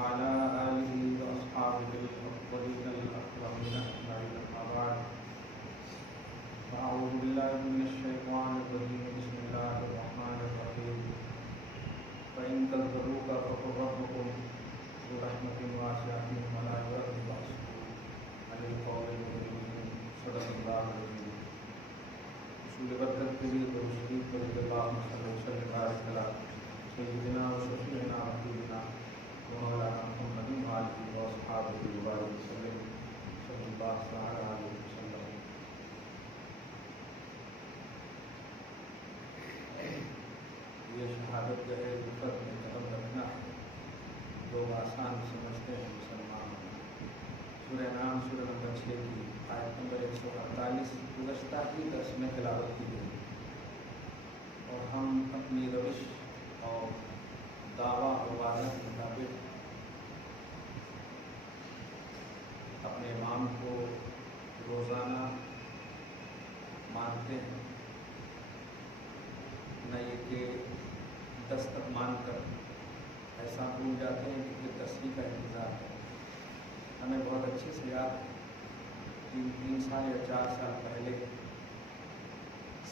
وعلى آله وأصحابه الأفضلين الأكرمين أجمعين أما بعد فأعوذ بالله من الشيطان الرجيم بسم الله الرحمن الرحيم فإن كذبوك فقل ربكم ذو رحمة واسعة ولا يرد بأسه عن القوم المجرمين صدق الله العظيم رسول برکت کے لیے درود شریف پڑھیں اللہم صلی وسلم وبارک علی سیدنا و شفیعنا و حبیبنا مولانا محمد وآلہ وصحبہ وبارک وسلم صلی اللہ تعالی علیہ وسلم۔ یہ شہادت جو ہے وفد میں قدم رکھنا ہے، لوگ آسان سمجھتے ہیں مسلمان۔ سورہ نام سورہ نمبر 6 کی آیت نمبر 148 گزشتہ ہی درس میں تلاوت کی گئی، اور ہم اپنی روش اور دعویٰ اور وعدہ کے مطابق اپنے امام کو روزانہ مانتے ہیں، نہ یہ کہ 10 تک مان کر ایسا بھول جاتے ہیں کہ پھر 10ویں کا انتظار ہے۔ ہمیں بہت اچھے سے یاد ہے 3 سال یا 4 سال پہلے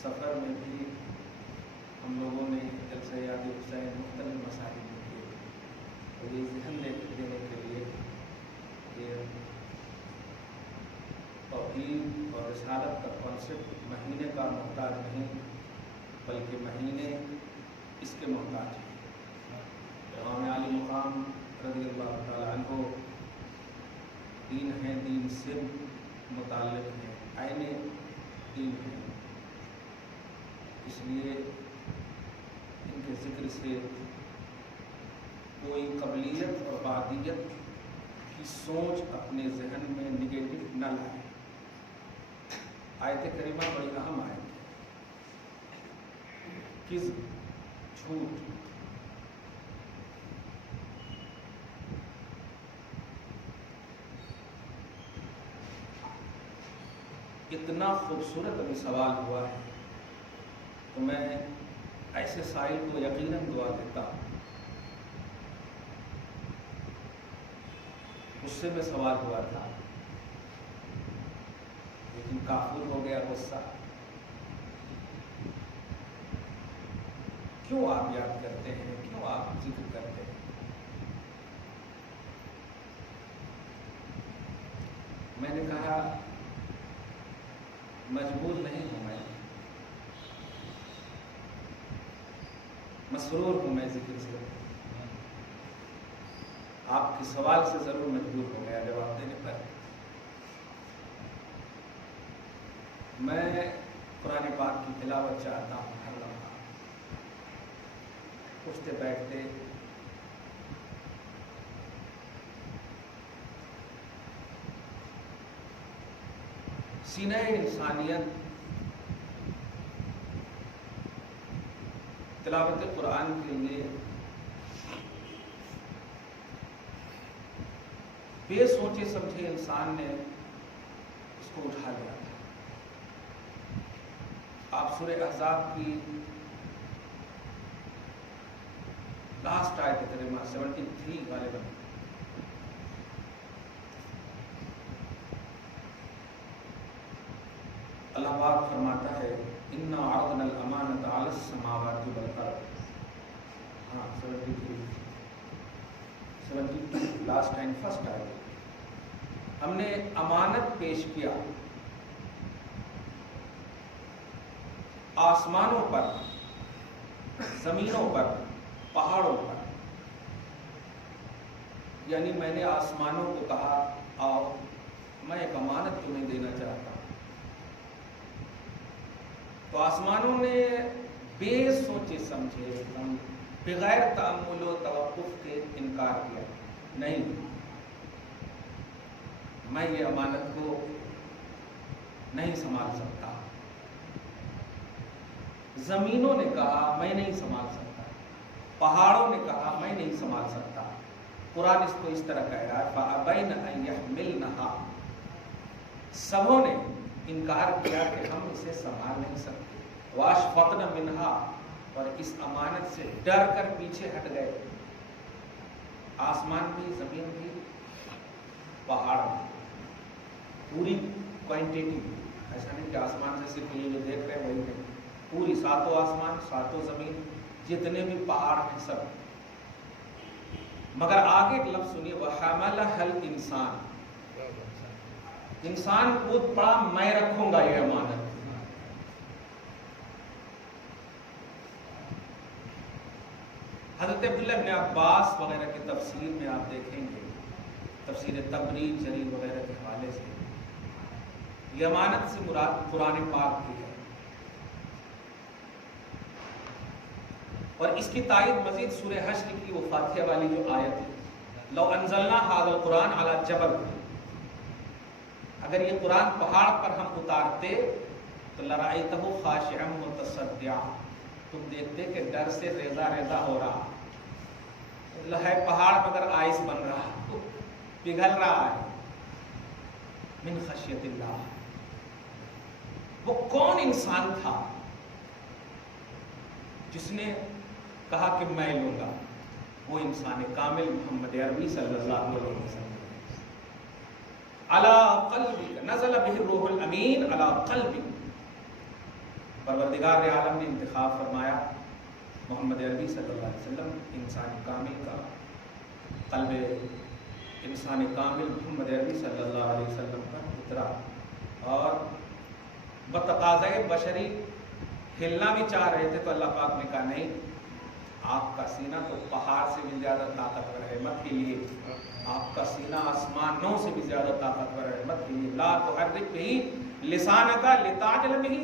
سفر میں بھی ہم لوگوں نے جلسہ یاد حسین مختلف مسائل میں کیے، اور یہ ذہن دینے کے لیے کہ توحید اور رسالت کا کانسیپٹ مہینے کا محتاج نہیں، بلکہ مہینے اس کے محتاج ہیں۔ امام علی مقام رضی اللہ تعالیٰ عنہ دین ہیں، دین سے متعلق ہیں، عین دین ہیں، اس لیے ان کے ذکر سے کوئی قبلیت اور بعدیت کی سوچ اپنے ذہن میں نگیٹو نہ لائے۔ آیت کریمہ بڑی اہم آیت ہے، کذب، جھوٹ۔ اتنا خوبصورت ابھی سوال ہوا ہے تو میں ایسے سائل کو یقیناً دعا دیتا ہوں۔ غصے میں سوال ہوا تھا لیکن کافر ہو گیا غصہ۔ کیوں آپ یاد کرتے ہیں، کیوں آپ ذکر کرتے ہیں؟ میں نے کہا مجبور نہیں ہوں، میں مسرور ہوں، میں ذکر سے آپ کے سوال سے ضرور مجبور ہو گیا جواب دینے پر۔ میں قرآن پاک کی تلاوت چاہتا ہوں ہر لمحہ، اٹھتے بیٹھتے سینہ انسانیت تلاوت قرآن کے لیے بے سوچے سمجھے انسان نے اس کو اٹھا لیا تھا۔ آپ سورہ احزاب کی لاسٹ آیت کریمہ 73 والے بن اللہ پاک فرماتا ہے اِنَّا عَرَضْنَا الْأَمَانَةَ عَلَى السَّمَاوَاتِ وَالْأَرْضِ۔ 72 لاسٹ اینڈ فرسٹ آیت۔ ہم نے امانت پیش کیا آسمانوں پر، زمینوں پر، پہاڑوں پر، یعنی میں نے آسمانوں کو کہا آؤ میں ایک امانت تمہیں دینا چاہتا ہوں، تو آسمانوں نے بے سوچے سمجھے بغیر تأمل و توقف کے انکار کیا، نہیں میں یہ امانت کو نہیں سنبھال سکتا۔ زمینوں نے کہا میں نہیں سنبھال سکتا، پہاڑوں نے کہا میں نہیں سنبھال سکتا۔ قرآن اس کو اس طرح کہہ رہا ہے فَأَبَيْنَ أَن يَحْمِلْنَهَا، سبوں نے انکار کیا کہ ہم اسے سنبھال نہیں سکتے۔ وَأَشْفَقْنَ مِنْهَا، اور اس امانت سے ڈر کر پیچھے ہٹ گئے۔ آسمان بھی، زمین بھی، پہاڑ بھی، پوری کوانٹیٹی، ایسا نہیں کہ آسمان سے صرف یہ جو دیکھ رہے ہیں وہی نہیں، پوری ساتوں آسمان، ساتوں زمین، جتنے بھی پہاڑ ہیں سب. مگر آگے ایک لفظ سنیے، وَحَمَلَهَا الْإِنسَانُ، انسان کود پڑا میں رکھوں گا یہ امانت. حضرت عبداللہ ابن عباس وغیرہ کی تفسیر میں آپ دیکھیں گے، تفسیر تبری، جریر وغیرہ کے حوالے سے یہ امانت سے مراد قرآن پاک کی ہے. اور اس کی تائید مزید سورہ حشر کی وہ فاتحہ والی جو آیت ہے، لو انزلنا ھذا القرآن علی جبل، اگر یہ قرآن پہاڑ پر ہم اتارتے تو لرأیتہ خاشعا متصدعا، تم دیکھتے کہ ڈر سے ریزہ ریزہ ہو رہا ہے پہاڑ مگر آئس بن رہا، پگھل رہا ہے من خشیت اللہ. وہ کون انسان تھا جس نے کہا کہ میں لوں گا؟ وہ انسان کامل محمد عربی صلی اللہ علیہ وسلم. علی قلبک نزل بہ الروح الامین علی قلبک، پروردگار عالم نے انتخاب فرمایا محمد عربی صلی اللہ علیہ وسلم انسان کامل کا، قلب انسان کامل محمد عربی صلی اللہ علیہ وسلم پر اترا. اور بتقاضۂ بشری ہلنا بھی چاہ رہے تھے تو اللہ پاک نے کہا نہیں، آپ کا سینہ تو پہاڑ سے بھی زیادہ طاقتور ہے، مت ہلیے. آپ کا سینہ آسمانوں سے بھی زیادہ طاقتور ہے، مت ہلیے. لا تحرک بہ لسانک لتعجل بہ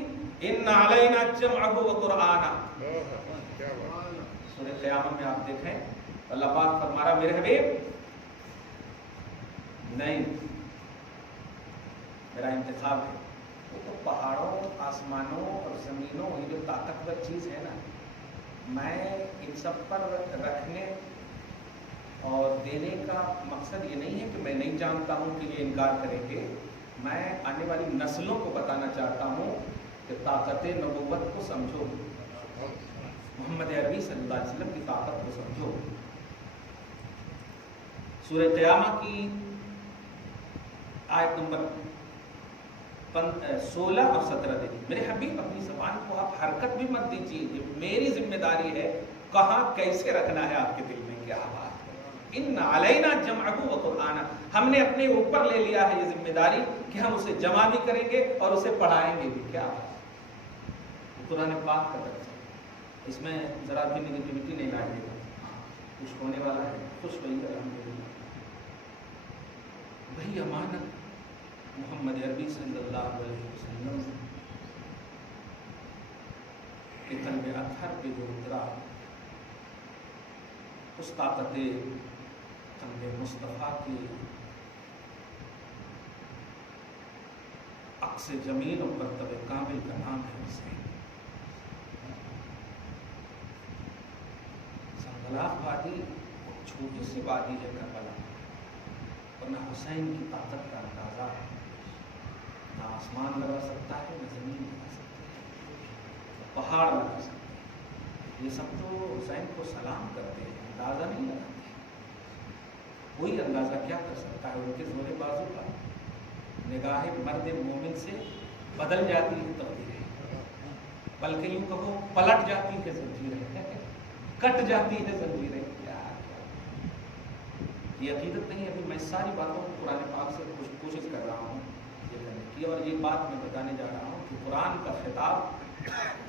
ان علینا جمعہ وقرآنہ. سورہ قیامت میں آپ دیکھیں اللہ پاک فرما رہا میرے حبیب نہیں، میرا انتخاب ہے. وہ تو پہاڑوں، آسمانوں اور زمینوں، یہ جو طاقتور چیز ہے نا، میں ان سب پر رکھنے اور دینے کا مقصد یہ نہیں ہے کہ میں نہیں جانتا ہوں کہ یہ انکار کریں گے. میں آنے والی نسلوں کو بتانا چاہتا ہوں کہ طاقت نبوت کو سمجھو، محمد عربی صلی اللہ علیہ وسلم کی طاقت کو سمجھو. سورہ قیامہ کی آیت نمبر 16 اور 17 دیکھیں. میرے حبیب اپنی زبان کو آپ حرکت بھی مت دیجیے، یہ میری ذمہ داری ہے کہاں کیسے رکھنا ہے آپ کے دل میں. کیا بات ہے، ان علینا جمعہ وقرآنہ، ہم نے اپنے اوپر لے لیا ہے یہ ذمہ داری کہ ہم اسے جمع بھی کریں گے اور اسے پڑھائیں گے بھی. کیا بات، قرآن پاک کا درس ہے، اس میں ذرا بھی نگیٹیوٹی نہیں لائے گا. خوش ہونے والا ہے، خوش ہوئیے الحمدللہ. وہی امانت محمد عربی صلی اللہ علیہ وسلم کے قلب اطہر پہ جو اترا، اس طاقت قلب مصطفیٰ کی عکس جمیل اور مرتبہ کامل کا نام ہے حسین. سنبلاخ وادی چھوٹی سی وادی ہے کربلا، ورنہ حسین کی طاقت کا اندازہ نہ آسمان لگا سکتا ہے، نہ زمین لگا سکتا ہے، نہ پہاڑ لگا سکتا ہے. یہ سب تو حسین کو سلام کرتے ہیں، اندازہ نہیں لگاتے. کوئی اندازہ کیا کر سکتا ہے ان کے زور بازو کا؟ نگاہ مرد مومن سے بدل جاتی ہے تقدیریں، بلکہ یوں کہو پلٹ جاتی ہے زنجیریں، کٹ جاتی ہے زنجیریں. یہ عقیدت نہیں. ابھی میں ساری باتوں کو قرآن پاک سے کوشش کر رہا ہوں یہ کرنے کی، اور یہ بات میں بتانے جا رہا ہوں کہ قرآن کا خطاب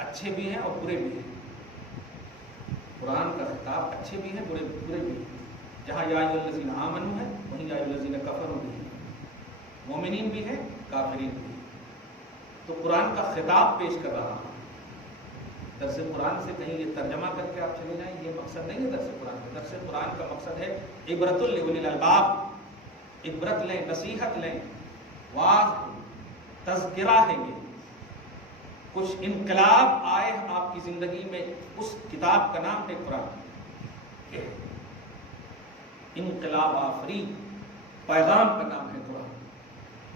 اچھے بھی ہیں اور برے بھی ہیں. قرآن کا خطاب اچھے بھی ہیں، برے بھی ہیں. جہاں یا ایھا الذین آمنوا ہے وہیں یا ایھا الذین کفروا بھی ہیں، مومنین بھی ہیں، کافرین بھی ہیں. تو قرآن کا خطاب پیش کر رہا ہوں. درس قرآن سے کہیں یہ ترجمہ کر کے آپ چلے جائیں، یہ مقصد نہیں ہے درس قرآن کا. درس قرآن کا مقصد ہے عبرت لأولی الالباب، عبرت لیں، نصیحت لیں، واعظ تذکرہ ہے. یہ کچھ انقلاب آئے آپ کی زندگی میں، اس کتاب کا نام ہے قرآن. انقلاب آفری پیغام کا نام ہے قرآن،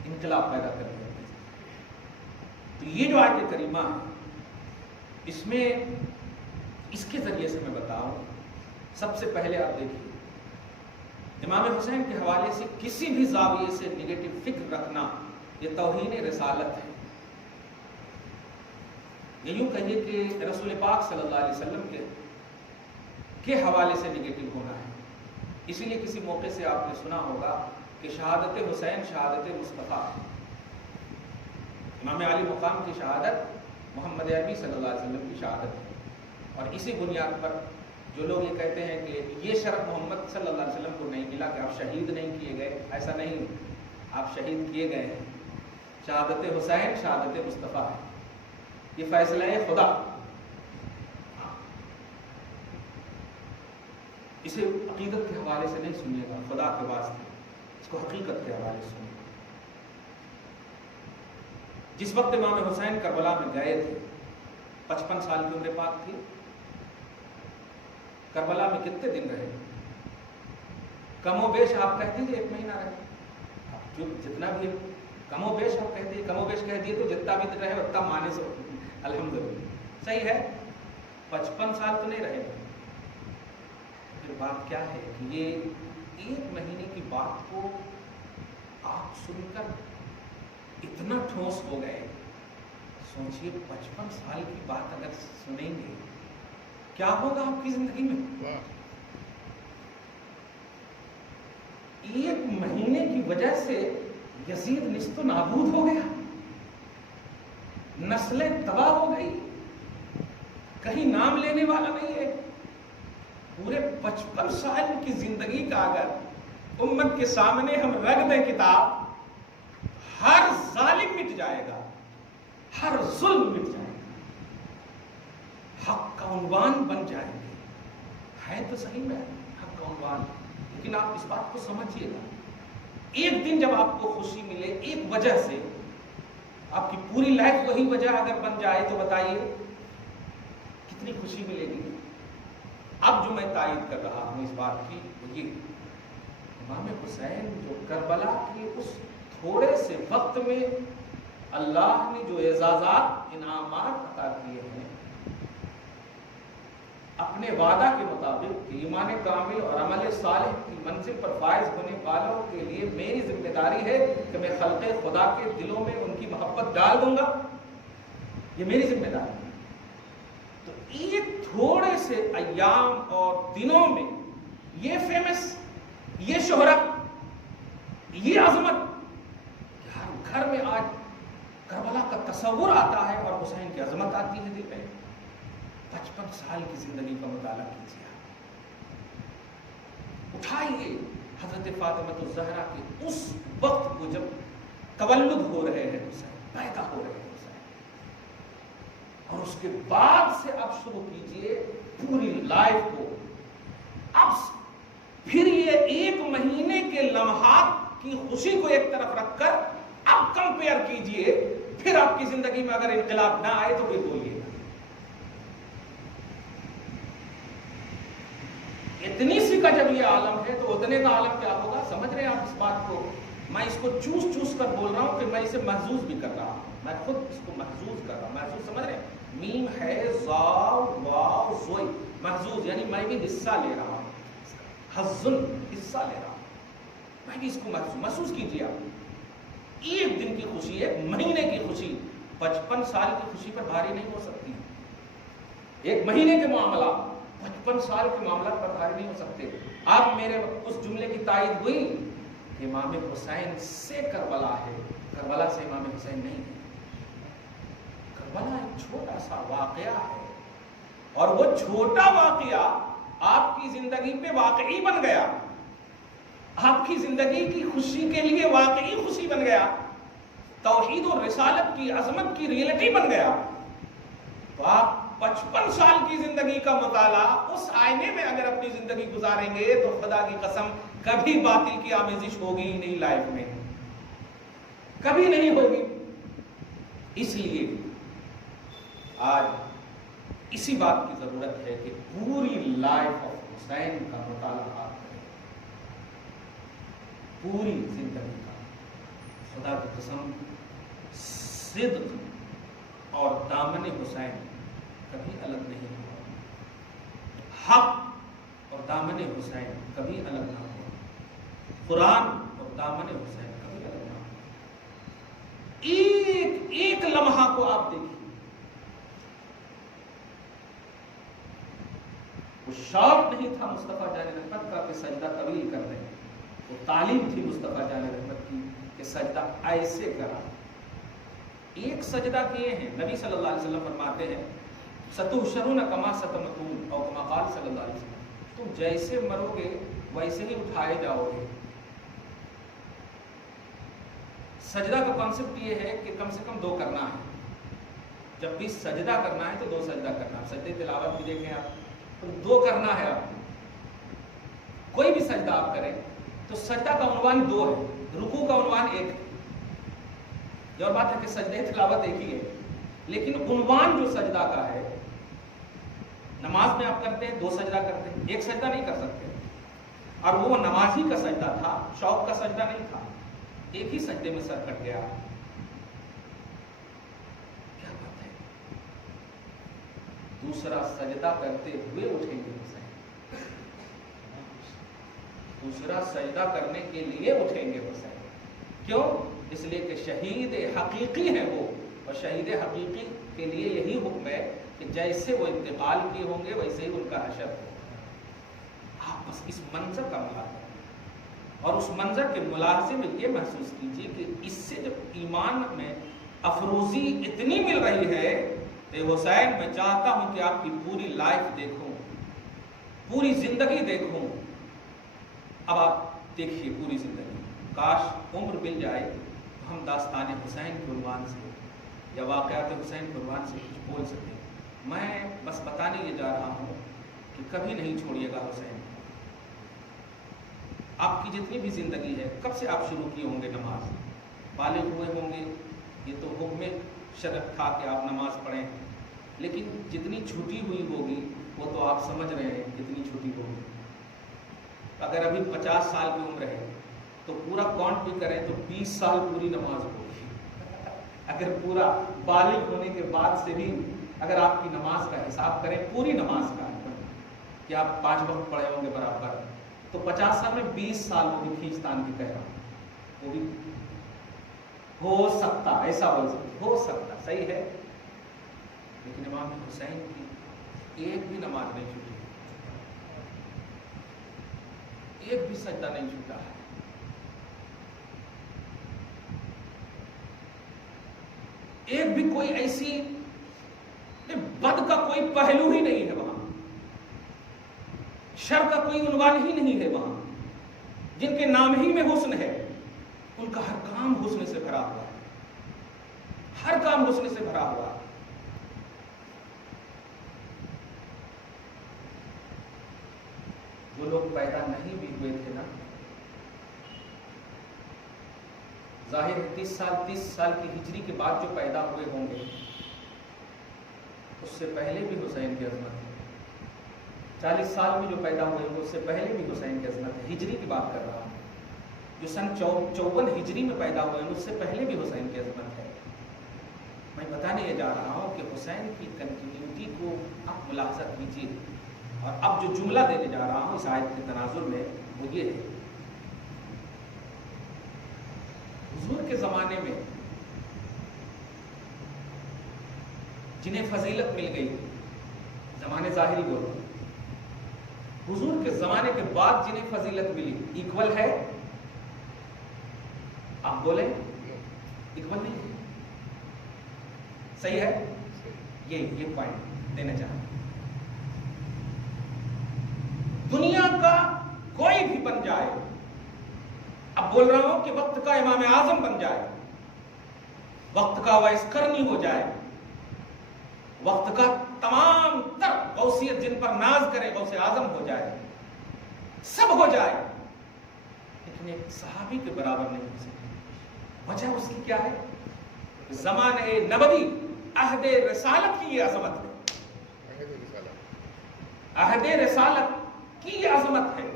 انقلاب پیدا کر دیا. تو یہ جو آیت کریمہ ہے، اس میں اس کے ذریعے سے میں بتاؤں، سب سے پہلے آپ دیکھیے امام حسین کے حوالے سے کسی بھی زاویے سے نگیٹو فکر رکھنا یہ توہین رسالت ہے. یہ یوں کہیے کہ رسول پاک صلی اللہ علیہ وسلم کے حوالے سے نگیٹو ہونا ہے. اسی لیے کسی موقع سے آپ نے سنا ہوگا کہ شہادت حسین شہادت مصطفیٰ. امام علی مقام کی شہادت محمد عربی صلی اللہ علیہ وسلم کی شہادت ہے. اور اسی بنیاد پر جو لوگ یہ کہتے ہیں کہ یہ شرف محمد صلی اللہ علیہ وسلم کو نہیں ملا کہ آپ شہید نہیں کیے گئے، ایسا نہیں، آپ شہید کیے گئے ہیں. شہادت حسین شہادت مصطفیٰ ہے، یہ فیصلہ ہے خدا. اسے عقیدت کے حوالے سے نہیں سنیے گا، خدا کے واسطے اس کو حقیقت کے حوالے سے سنیے. جس وقت امام حسین کربلا میں گئے تھے 55 سال کی عمر پاک تھی. کربلا میں کتنے دن رہے؟ کم و بیش آپ کہہ دیجیے 1 مہینہ رہے. جو جتنا بھی کم و بیش آپ کہہ دیے، کم و بیش کہہ دیے تو جتنا بھی رہے اتنا مانے سے الحمدللہ صحیح ہے. 55 سال تو نہیں رہے. پھر بات کیا ہے کہ یہ 1 مہینے کی بات کو آپ سن کر اتنا ٹھوس ہو گئے. سوچئے 55 سال کی بات اگر سنیں گے کیا ہوگا آپ کی زندگی میں. 1 مہینے کی وجہ سے یزید نیست و نابود ہو گیا، نسلیں تباہ ہو گئی، کہیں نام لینے والا نہیں ہے. پورے 55 سال کی زندگی کا اگر امت کے سامنے ہم رکھ دیں کتاب، ہر ظالم مٹ جائے گا، ہر ظلم مٹ جائے گا، حق کا عنوان بن جائیں گے. ہے تو صحیح میں حق کا عنوان، لیکن آپ اس بات کو سمجھیے گا. ایک دن جب آپ کو خوشی ملے ایک وجہ سے، آپ کی پوری لائف وہی وجہ اگر بن جائے تو بتائیے کتنی خوشی ملے گی. اب جو میں تائید کر رہا ہوں اس بات کی وہ یہ، امام حسین جو کربلا کے اس تھوڑے سے وقت میں اللہ نے جو اعزازات انعامات عطا کیے ہیں، اپنے وعدہ کے مطابق کہ ایمان کامل اور عمل صالح کی منزل پر فائز ہونے والوں کے لیے میری ذمہ داری ہے کہ میں خلق خدا کے دلوں میں ان کی محبت ڈال دوں گا. یہ میری ذمہ داری ہے. تو ایک تھوڑے سے ایام اور دنوں میں یہ فیمس، یہ شہرت، یہ عظمت کہ ہر گھر میں آج کربلا کا تصور آتا ہے اور حسین کی عظمت آتی ہے دل میں. 55 سال کی زندگی کا مطالعہ کیجیے. اٹھائیے حضرت فاطمہ الزہرا کے اس وقت کو جب تولد ہو رہے ہیں حسین، پیدا ہو رہے ہیں حسین، اور اس کے بعد سے اب شروع کیجیے پوری لائف کو. اب پھر یہ 1 مہینے کے لمحات کی خوشی کو ایک طرف رکھ کر اب کمپیئر کیجیے. پھر آپ کی زندگی میں اگر انقلاب نہ آئے تو پھر بولیے. اتنی سی کا جب یہ عالم ہے تو اتنے کا عالم کیا ہوگا. سمجھ رہے ہیں آپ اس بات کو؟ میں اس کو چوس کر بول رہا ہوں کہ میں اسے محظوظ بھی کر رہا ہوں. میں خود اس کو محظوظ کر رہا ہوں. محظوظ سمجھ رہے ہیں؟ میم ہے زاو واو زوئی، محظوظ یعنی میں بھی حصہ لے رہا ہوں. حزن حصہ لے رہا ہوں. میں بھی اس کو محسوس کیجیے. آپ 1 دن کی خوشی، 1 مہینے کی خوشی 55 سال کی خوشی پر بھاری نہیں ہو سکتی. 1 مہینے کے معاملہ 55 سال کے معاملات پر بھاری نہیں ہو سکتے. اب میرے اس جملے کی تائید ہوئی کہ امام حسین سے کربلا ہے، کربلا سے امام حسین نہیں ہے. کربلا ایک چھوٹا سا واقعہ ہے، اور وہ چھوٹا واقعہ آپ کی زندگی پہ واقعی بن گیا، آپ کی زندگی کی خوشی کے لیے واقعی خوشی بن گیا، توحید و رسالت کی عظمت کی ریئلٹی بن گیا. تو آپ 55 سال کی زندگی کا مطالعہ اس آئینے میں اگر اپنی زندگی گزاریں گے تو خدا کی قسم کبھی باطل کی آمیزش ہوگی ہی نہیں لائف میں، کبھی نہیں ہوگی. اس لیے آج اسی بات کی ضرورت ہے کہ پوری لائف آف حسین کا مطالعہ آپ کریں، پوری زندگی کا. خدا کی قسم صدق اور دامن حسین کبھی الگ نہیں ہوا، حق اور دامن حسین کبھی الگ نہ ہوا. قرآن اور دامن حسین کبھی الگ نہ ہو۔ ایک ایک لمحہ کو آپ دیکھیے، وہ شوق نہیں تھا مصطفیٰ جان رحمت کا کہ سجدہ طویل کر دیں، وہ تعلیم تھی مصطفیٰ جان رحمت کی کہ سجدہ ایسے کرا۔ ایک سجدہ کیے ہیں، نبی صلی اللہ علیہ وسلم فرماتے ہیں ستحشرون کما ستمتون، اور کما قال صلی اللہ علیہ وسلم، تم جیسے مرو گے ویسے ہی اٹھائے جاؤ گے۔ سجدہ کا کانسیپٹ یہ ہے کہ کم سے کم دو کرنا ہے، جب بھی سجدہ کرنا ہے تو دو سجدہ کرنا ہے۔ سجدے تلاوت بھی دیکھیں آپ تو دو کرنا ہے، آپ کوئی بھی سجدہ آپ کریں تو سجدہ کا عنوان دو ہے، رکوع کا عنوان ایک ہے۔ یہ اور بات ہے کہ سجدہ تلاوت ایک ہی ہے، لیکن عنوان جو سجدہ کا ہے، نماز میں آپ کرتے ہیں دو سجدہ کرتے ہیں، ایک سجدہ نہیں کر سکتے، اور وہ نماز ہی کا سجدہ تھا، شوق کا سجدہ نہیں تھا، ایک ہی سجدے میں سر کٹ گیا۔ کیا بات ہے، دوسرا سجدہ کرتے ہوئے اٹھیں گے حسین، دوسرا سجدہ کرنے کے لیے اٹھیں گے حسین۔ کیوں؟ اس لیے کہ شہید حقیقی ہیں وہ، اور شہید حقیقی کے لیے یہی حکم ہے کہ جیسے وہ انتقال کیے ہوں گے ویسے ہی ان کا حشر ہو۔ آپ بس اس منظر کا ملاحظہ، اور اس منظر کے ملاحظے میں یہ محسوس کیجیے کہ اس سے جب ایمان میں افروزی اتنی مل رہی ہے کہ حسین میں چاہتا ہوں کہ آپ کی پوری لائف دیکھوں، پوری زندگی دیکھوں۔ اب آپ دیکھیے پوری زندگی، کاش عمر مل جائے تو ہم داستان حسین کے عنوان سے یا واقعات حسین کے عنوان سے کچھ بول سکیں۔ میں بس بتانے یہ جا رہا ہوں کہ کبھی نہیں چھوڑیے گا حسین۔ آپ کی جتنی بھی زندگی ہے، کب سے آپ شروع کیے ہوں گے نماز، بالغ ہوئے ہوں گے، یہ تو حکم شرع تھا کہ آپ نماز پڑھیں، لیکن جتنی چھوٹی ہوئی ہوگی وہ تو آپ سمجھ رہے ہیں کتنی چھوٹی ہوگی۔ اگر ابھی 50 سال کی عمر ہے تو پورا کاؤنٹ بھی کریں تو 20 سال پوری نماز ہوگی۔ اگر پورا بالغ ہونے کے بعد سے بھی اگر آپ کی نماز کا حساب کریں، پوری نماز کا کہ آپ 5 وقت پڑھے ہوں گے برابر، تو 50 سال میں 20 سال وہ بھی کھینچتان کی کہہ رہا ہوں، وہ بھی ہو سکتا، ایسا ہو سکتا، صحیح ہے۔ لیکن امام حسین کی ایک بھی نماز نہیں چھوٹی، ایک بھی سجدہ نہیں چھوٹا ہے۔ ایک بھی کوئی ایسی بد کا کوئی پہلو ہی نہیں ہے وہاں، شر کا کوئی عنوان ہی نہیں ہے وہاں۔ جن کے نام ہی میں حسن ہے ان کا ہر کام حسن سے بھرا ہوا ہے، ہر کام حسن سے بھرا ہوا ہے۔ جو لوگ پیدا نہیں بھی ہوئے تھے نا، ظاہر 30 سال کی ہجری کے بعد جو پیدا ہوئے ہوں گے، اس سے پہلے بھی حسین کی عظمت ہے۔ 40 سال میں جو پیدا ہوئے ہوں گے اس سے پہلے بھی حسین کی عظمت ہے۔ ہجری کی بات کر رہا ہوں، جو سن 54 ہجری میں پیدا ہوئے ہیں اس سے پہلے بھی حسین کی عظمت ہے۔ میں بتانے یہ جا رہا ہوں کہ حسین کی کنٹینیوٹی کو آپ ملاحظہ کیجیے، اور اب جو جملہ دینے جا رہا ہوں اس آیت کے تناظر میں وہ یہ ہے، حضور کے زمانے میں جنہیں فضیلت مل گئی، زمانے ظاہری بولو، حضور کے زمانے کے بعد جنہیں فضیلت ملی ایکول ہے؟ آپ بولیں ایکول نہیں ہے، صحیح ہے؟ یہ پوائنٹ دینا چاہتا ہوں۔ دنیا کا کوئی بھی بن جائے، اب بول رہا ہوں کہ وقت کا امام اعظم بن جائے، وقت کا وائس کرنی ہو جائے، وقت کا تمام تر غوثیت جن پر ناز کرے غوث اعظم ہو جائے، سب ہو جائے، لیکن ایک صحابی کے برابر نہیں ہو سکتی۔ وجہ اس کی کیا ہے؟ زمانہ نبوی عہد رسالت کی یہ عظمت ہے، عہد رسالت کی یہ عظمت ہے۔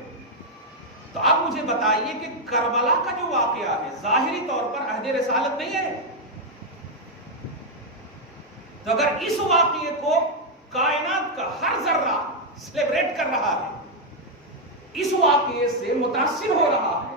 تو آپ مجھے بتائیے کہ کربلا کا جو واقعہ ہے ظاہری طور پر عہد رسالت نہیں ہے؟ تو اگر اس واقعے کو کائنات کا ہر ذرہ سیلیبریٹ کر رہا ہے، اس واقعے سے متاثر ہو رہا ہے،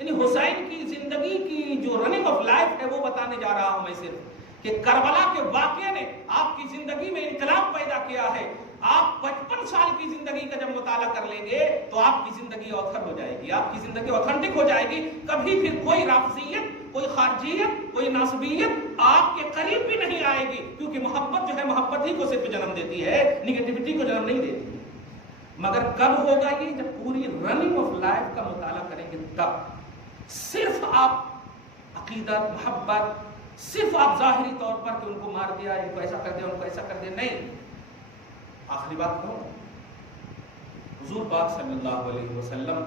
یعنی حسین کی زندگی کی جو رننگ آف لائف ہے وہ بتانے جا رہا ہوں میں صرف کہ کربلا کے واقعے نے آپ کی زندگی میں انقلاب پیدا کیا ہے. آپ 55 سال کی زندگی کا جب مطالعہ کر لیں گے تو آپ کی زندگی اوتھر ہو جائے گی, آپ کی زندگی اوتھنٹک ہو جائے گی. کبھی پھر کوئی رافضیت, کوئی خارجیت, کوئی ناصبیت آپ کے قریب بھی نہیں آئے گی, کیونکہ محبت جو ہے محبت ہی کو صرف جنم دیتی ہے, نگیٹیوٹی کو جنم نہیں دیتی. مگر کب ہوگا یہ؟ جب پوری رننگ آف لائف کا مطالعہ کریں گے تب. صرف آپ عقیدت, محبت, صرف آپ ظاہری طور پر کہ ان کو مار دیا, ان کو ایسا کر دیا, ان کو ایسا کر دیا, نہیں. آخری بات کہوں, حضور پاک صلی اللہ علیہ وسلم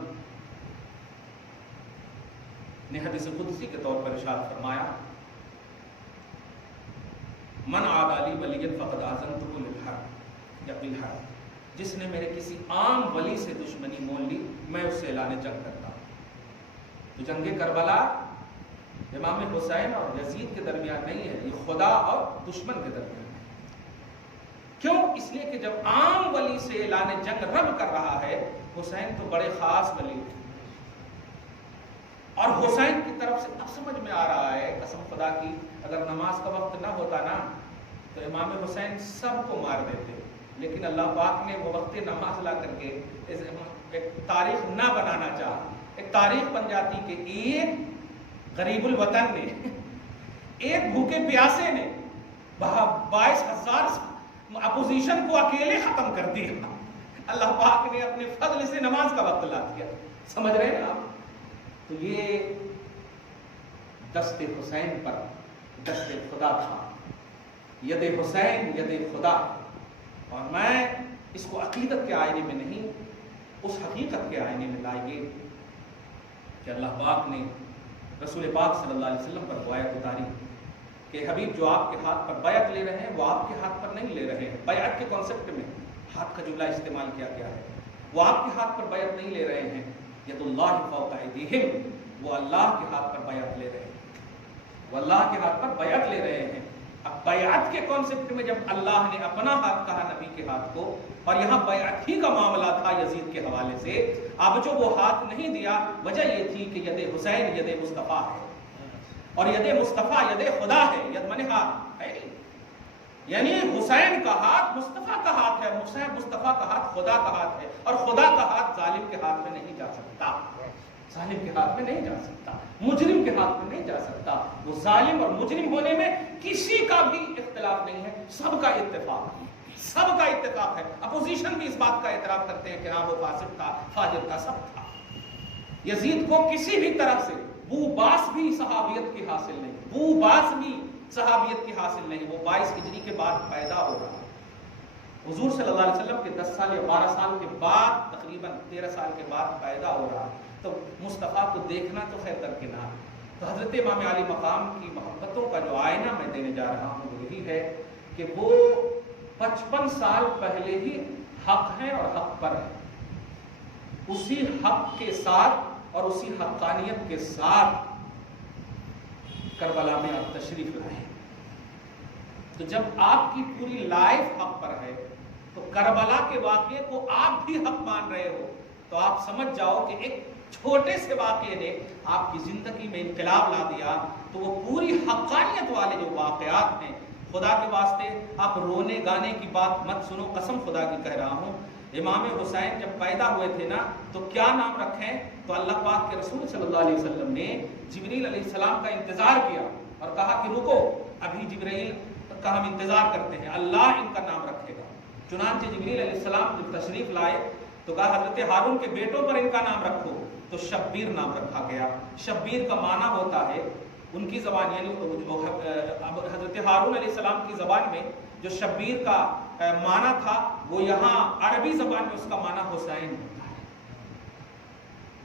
نے حدیث قدسی کے طور پر ارشاد فرمایا, من عاد لی ولی فقد آذنتہ بالحرب یا بالحرب, جس نے میرے کسی عام ولی سے دشمنی مول لی میں اس سے اعلان جنگ کرتا ہوں. تو جنگ کربلا امام حسین اور یزید کے درمیان نہیں ہے, یہ خدا اور دشمن کے درمیان ہے. کیوں؟ اس لیے کہ جب عام ولی سے اعلان جنگ رب کر رہا ہے, حسین تو بڑے خاص ولی تھے, اور حسین کی طرف سے اب سمجھ میں آ رہا ہے قسم خدا کی, اگر نماز کا وقت نہ ہوتا نا تو امام حسین سب کو مار دیتے, لیکن اللہ پاک نے وہ وقت نماز لا کر کے ایک تاریخ نہ بنانا چاہا. ایک تاریخ بن جاتی کہ ایک غریب الوطن نے, ایک بھوکے پیاسے نے 22,000 اپوزیشن کو اکیلے ختم کر دیا. اللہ پاک نے اپنے فضل سے نماز کا وقت لا دیا. سمجھ رہے ہیں آپ؟ تو یہ دست حسین پر دست خدا تھا, ید حسین ید خدا. اور میں اس کو عقیدت کے آئینے میں نہیں, اس حقیقت کے آئینے میں لائیے کہ اللہ پاک نے رسول پاک صلی اللہ علیہ وسلم پر بیعت اتاری کہ حبیب جو آپ کے ہاتھ پر بیعت لے رہے ہیں وہ آپ کے ہاتھ پر نہیں لے رہے ہیں. بیعت کے کانسیپٹ میں ہاتھ کا جملہ استعمال کیا گیا ہے. وہ آپ کے ہاتھ پر بیعت نہیں لے رہے ہیں, ید اللہ فوق ایدیہم, وہ اللہ کے ہاتھ پر بیعت لے رہے ہیں, وہ اللہ کے ہاتھ پر بیعت لے رہے ہیں. اب بیعت کے کانسیپٹ میں جب اللہ نے اپنا ہاتھ کہا نبی کے ہاتھ کو, اور یہاں بیعت ہی کا معاملہ تھا یزید کے حوالے سے, اب جو وہ ہاتھ نہیں دیا وجہ یہ تھی کہ ید حسین ید مصطفیٰ ہے, اور ید مصطفیٰ ید خدا ہے, ید من ہاتھ ہے نہیں. یعنی حسین کا ہاتھ مصطفیٰ کا ہاتھ ہے, مصطفیٰ کا ہاتھ خدا کا ہاتھ ہے, اور خدا کا ہاتھ ظالم کے ہاتھ میں نہیں جا سکتا, ظالم کے ہاتھ میں نہیں جا سکتا, مجرم کے ہاتھ میں نہیں جا سکتا. وہ ظالم اور مجرم ہونے میں کسی کا بھی اختلاف نہیں ہے, سب کا اتفاق ہے, سب کا اتفاق ہے. اپوزیشن بھی اس بات کا اعتراف کرتے ہیں کہ ہاں وہ فاسق تھا, فاجر تھا, سب تھا. یزید کو کسی بھی طرح سے بو باس بھی صحابیت کی حاصل نہیں, بو باس بھی صحابیت کی حاصل نہیں. وہ 22 ہجری کے بعد پیدا ہو رہا, حضور صلی اللہ علیہ وسلم کے 10 سال یا 12 سال کے بعد, تقریباً 13 سال کے بعد پیدا ہو رہا. تو مصطفیٰ کو دیکھنا تو خیر درکنار. تو حضرت امام علی مقام کی محبتوں کا جو آئینہ میں دینے جا رہا ہوں وہ یہی ہے کہ وہ 55 سال پہلے ہی حق ہیں اور حق پر ہیں. اسی حق کے ساتھ اور اسی حقانیت کے ساتھ کربلا میں آپ تشریف لائیں. تو جب آپ کی پوری لائف حق پر ہے تو کربلا کے واقعے کو آپ بھی حق مان رہے ہو, تو آپ سمجھ جاؤ کہ ایک چھوٹے سے واقعے نے آپ کی زندگی میں انقلاب لا دیا. تو وہ پوری حقانیت والے جو واقعات ہیں, خدا کے واسطے آپ رونے گانے کی بات مت سنو, قسم خدا کی کہہ رہا ہوں. امام حسین جب پیدا ہوئے تھے نا تو کیا نام رکھیں, تو اللہ پاک کے رسول صلی اللہ علیہ وسلم نے جبریل علیہ السلام کا انتظار کیا اور کہا کہ رکو, ابھی جبریل کا ہم انتظار کرتے ہیں, اللہ ان کا نام رکھے گا. چنانچہ جبریل علیہ السلام جب تشریف لائے تو کہا حضرت ہارون کے بیٹوں پر ان کا نام رکھو, تو شبیر نام رکھا گیا. شبیر کا معنی ہوتا ہے ان کی زبان, یعنی حضرت ہارون علیہ السلام کی زبان میں جو شبیر کا معنی تھا وہ یہاں عربی زبان میں اس کا معنی حسین ہوتا ہے.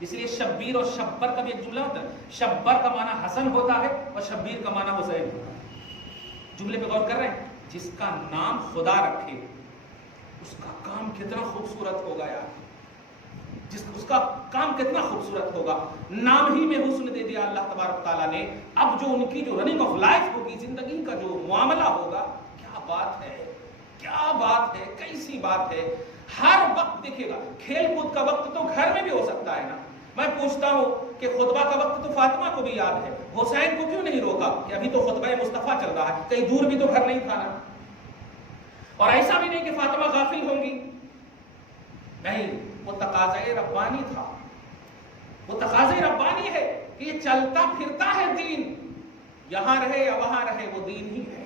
اس لیے شبیر اور شبر کا بھی ایک جملہ ہوتا ہے. شبر کا معنی حسن ہوتا ہے اور شبیر کا معنی حسین ہوتا ہے. جملے پہ غور کر رہے ہیں, جس کا نام خدا رکھے اس کا کام کتنا خوبصورت ہوگا یار, اس کا کام کتنا خوبصورت ہوگا. نام ہی میں حسن دے دیا اللہ تبارک تعالیٰ نے. اب جو ان کی جو رننگ آف لائف ہوگی, زندگی کا جو معاملہ ہوگا, کیا بات ہے, کیا بات ہے, کیسی بات ہے. ہر وقت دیکھیے گا, کھیل کود کا وقت تو گھر میں بھی ہو سکتا ہے نا, میں پوچھتا ہوں کہ خطبہ کا وقت تو فاطمہ کو بھی یاد ہے، حسین کو کیوں نہیں روکا کہ ابھی تو خطبہ مصطفیٰ چل رہا ہے، کہیں دور بھی تو گھر نہیں کھانا؟ اور ایسا بھی نہیں کہ فاطمہ غافل ہوں گی، نہیں، وہ تقاضۂ ربانی تھا، وہ تقاضۂ ربانی ہے کہ یہ چلتا پھرتا ہے دین، یہاں رہے یا وہاں رہے وہ دین ہی ہے،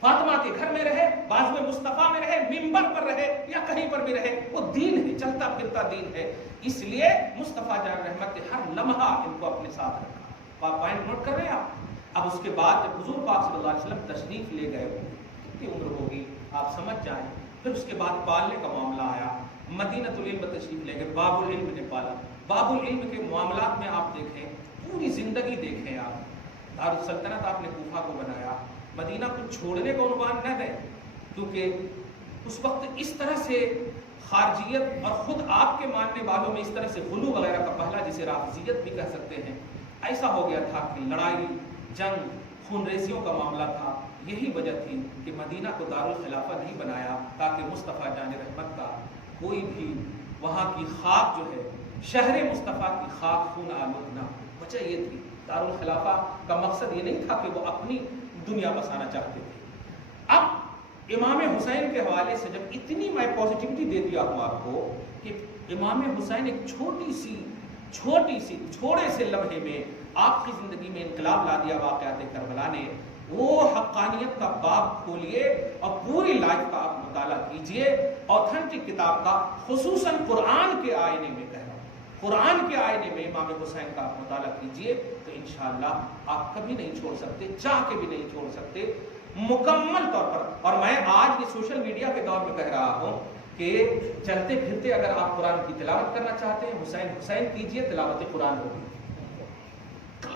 فاطمہ کے گھر میں رہے، بعض میں مصطفیٰ میں رہے، منبر پر رہے یا کہیں پر بھی رہے، وہ دین ہے، چلتا پھرتا دین ہے۔ اس لیے مصطفیٰ جان رحمت نے ہر لمحہ ان کو اپنے ساتھ رکھا۔ آپ پوائنٹ نوٹ کر رہے ہیں آپ؟ اب اس کے بعد جب حضور پاک صلی اللہ علیہ وسلم تشریف لے گئے، کتنی عمر ہوگی آپ سمجھ جائیں، پھر اس کے بعد پالنے کا معاملہ آیا، مدینۃ العلم تشریف لے گئے، باب العلم نے پالا۔ باب العلم کے معاملات میں آپ دیکھیں، پوری زندگی دیکھیں آپ، دارالسلطنت آپ نے کوفہ کو بنایا، مدینہ کو چھوڑنے کا عنوان نہ دیں، کیونکہ اس وقت اس طرح سے خارجیت اور خود آپ کے ماننے والوں میں اس طرح سے غلو وغیرہ کا پہلا، جسے رافضیت بھی کہہ سکتے ہیں، ایسا ہو گیا تھا کہ لڑائی، جنگ، خون ریزیوں کا معاملہ تھا۔ یہی وجہ تھی کہ مدینہ کو دارالخلافہ نہیں بنایا تاکہ مصطفیٰ جان رحمت کا کوئی بھی وہاں کی خاک جو ہے، شہر مصطفیٰ کی خاک خون آلود نہ ہو۔ وجہ یہ تھی، دارالخلافہ کا مقصد یہ نہیں تھا کہ وہ اپنی دنیا بسانا چاہتے تھے۔ اب امام حسین کے حوالے سے جب اتنی میں پازیٹیوٹی دے دیا ہوں آپ کو کہ امام حسین ایک چھوٹے سے لمحے میں آپ کی زندگی میں انقلاب لا دیا واقعات کربلا نے، وہ حقانیت کا باب کھولیے اور پوری لائف کا آپ مطالعہ کیجئے، اوتھنٹک کتاب کا، خصوصاً قرآن کے آئینے میں کہہ رہا ہوں، قرآن کے آئینے میں امام حسین کا آپ مطالعہ کیجئے تو انشاءاللہ آپ کبھی نہیں چھوڑ سکتے، چاہ کے بھی نہیں چھوڑ سکتے مکمل طور پر۔ اور میں آج یہ سوشل میڈیا کے دور میں کہہ رہا ہوں کہ چلتے پھرتے اگر آپ قرآن کی تلاوت کرنا چاہتے ہیں، حسین کیجئے، تلاوت قرآن ہوگی۔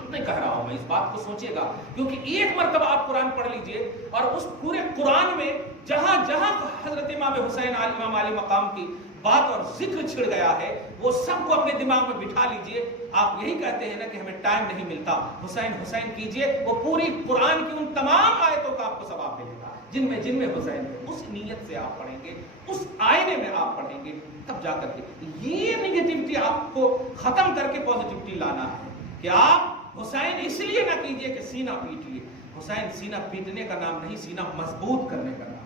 میں کہہ رہا ہوں، میں اس بات کو سوچیے گا، کیونکہ ایک مرتبہ آپ قرآن پڑھ لیجئے اور اس پورے قرآن میں جہاں جہاں حضرت امام حسین امام علی مقام کی بات اور ذکر چھڑ گیا ہے، وہ سب کو اپنے دماغ میں بٹھا لیجئے۔ آپ یہی کہتے ہیں نا کہ ہمیں ٹائم نہیں ملتا، حسین کیجئے، وہ پوری قرآن کی ان تمام آیتوں کا آپ کو ثواب ملے گا جن میں حسین ہے۔ اس نیت سے آپ پڑھیں گے، اس آئینے میں آپ پڑھیں گے، تب جا کر کے یہ نگیٹیوٹی آپ کو ختم کر کے پازیٹیوٹی لانا ہے کہ آپ حسین اس لیے نہ کیجئے کہ سینہ پیٹ لیے۔ حسین سینہ پیٹنے کا نام نہیں، سینہ مضبوط کرنے کا نام۔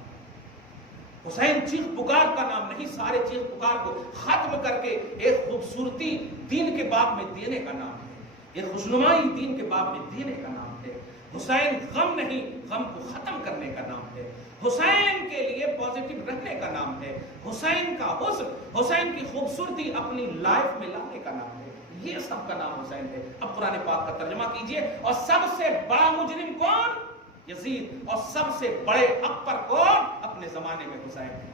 حسین چیخ پکار کا نام نہیں، سارے چیخ پکار کو ختم کر کے ایک خوبصورتی دین کے باب میں دینے کا نام ہے، ایک خوشنمائی دین کے باب میں دینے کا نام ہے۔ حسین غم نہیں، غم کو ختم کرنے کا نام ہے۔ حسین کے لیے پازیٹیو رہنے کا نام ہے۔ حسین کا حسن، حسین کی خوبصورتی اپنی لائف میں لانے کا نام ہے۔ یہ سب کا نام حسین ہے۔ اب قرآن پاک کا ترجمہ کیجئے، اور سب سے بڑا مجرم کون؟ یزید، اور سب سے بڑے حق پر کون؟ اپنے زمانے میں حسین ہے۔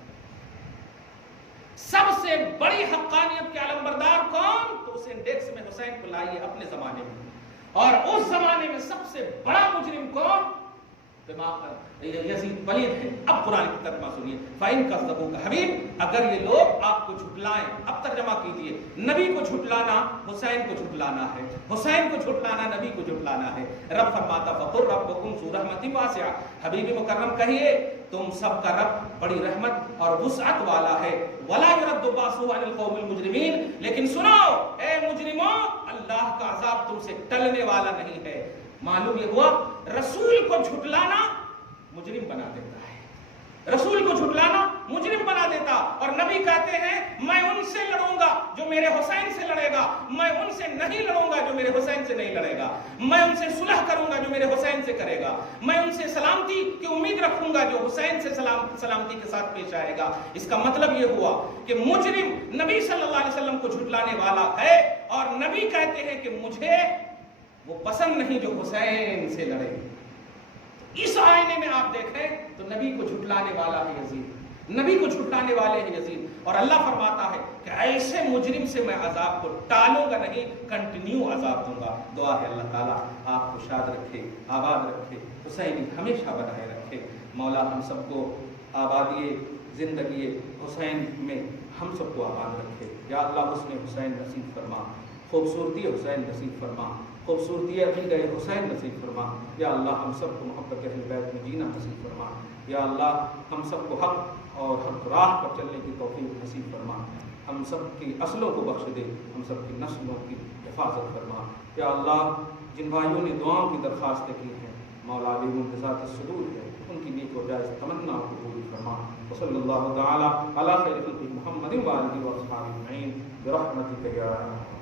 سب سے بڑی حقانیت کے علمبردار کون؟ تو اس انڈیکس میں حسین کو لائیے اپنے زمانے میں۔ اور اس زمانے میں سب سے بڑا مجرم کون؟ یزید پلید ہے۔ اب قرآن کی ترجمہ سنیے، فَإِن كَذَّبُوكَ حبیب، اگر یہ لوگ آپ کو جھٹلائیں، اب ترجمہ کیجئے، نبی کو جھٹلانا حسین کو جھٹلانا ہے، حسین کو جھٹلانا نبی کو جھٹلانا ہے۔ رب فرماتا فَقُلْ رَبُّكُمْ ذُو رَحْمَةٍ وَاسِعَةٍ، حبیب مکرم کہیے تم سب کا رب بڑی رحمت اور وسعت والا ہے۔ وَلَا يُرَدُّ بَأْسُهُ عَنِ الْقَوْمِ الْمُجْرِمِينَ، لیکن سنو اے مجرموں، اللہ کا عذاب تم سے ٹلنے والا نہیں ہے۔ معلوم یہ ہوا رسول کو جھٹلانا مجرم بنا دیتا ہے، رسول کو جھٹلانا مجرم بنا دیتا، اور نبی کہتے ہیں میں ان سے لڑوں گا جو میرے حسین سے لڑے گا، میں ان سے نہیں لڑوں گا جو میرے حسین سے نہیں لڑے گا، میں ان سے صلح کروں گا جو میرے حسین سے کرے گا، میں ان سے سلامتی کی امید رکھوں گا جو حسین سے سلامتی کے ساتھ پیش آئے گا۔ اس کا مطلب یہ ہوا کہ مجرم نبی صلی اللہ علیہ وسلم کو جھٹلانے والا ہے، اور نبی کہتے ہیں کہ مجھے وہ پسند نہیں جو حسین سے لڑے۔ اس آئینے میں آپ دیکھیں تو نبی کو جھٹلانے والا ہے یزید، نبی کو جھٹلانے والے ہیں یزید، اور اللہ فرماتا ہے کہ ایسے مجرم سے میں عذاب کو ٹالوں گا نہیں، کنٹینیو عذاب دوں گا۔ دعا ہے اللہ تعالیٰ آپ کو شاد رکھے، آباد رکھے، حسین ہمیشہ بنائے رکھے۔ مولا ہم سب کو آبادی زندگی حسین میں ہم سب کو آباد رکھے۔ یا اللہ حسن حسین نصیب فرما، خوبصورتی حسین نصیب فرما، خوبصورتی عقیدہ حسین نصیب فرما۔ یا اللہ ہم سب کو محبت اہل بیت میں جینا نصیب فرما۔ یا اللہ ہم سب کو حق اور حق راہ پر چلنے کی توفیق نصیب فرما۔ ہم سب کی اصلوں کو بخش دے، ہم سب کی نسلوں کی حفاظت فرما۔ یا اللہ جن بھائیوں نے دعاؤں کی درخواستیں کی ہیں، مولا علیہ کے ذات الصدور ہے، ان کی نیک و جائز تمنا کو پوری فرما۔ وصلی اللہ تعالی علی خیر خلق محمد و آلہ و اصحابہ اجمعین برحمتک یا ارحم الراحمین۔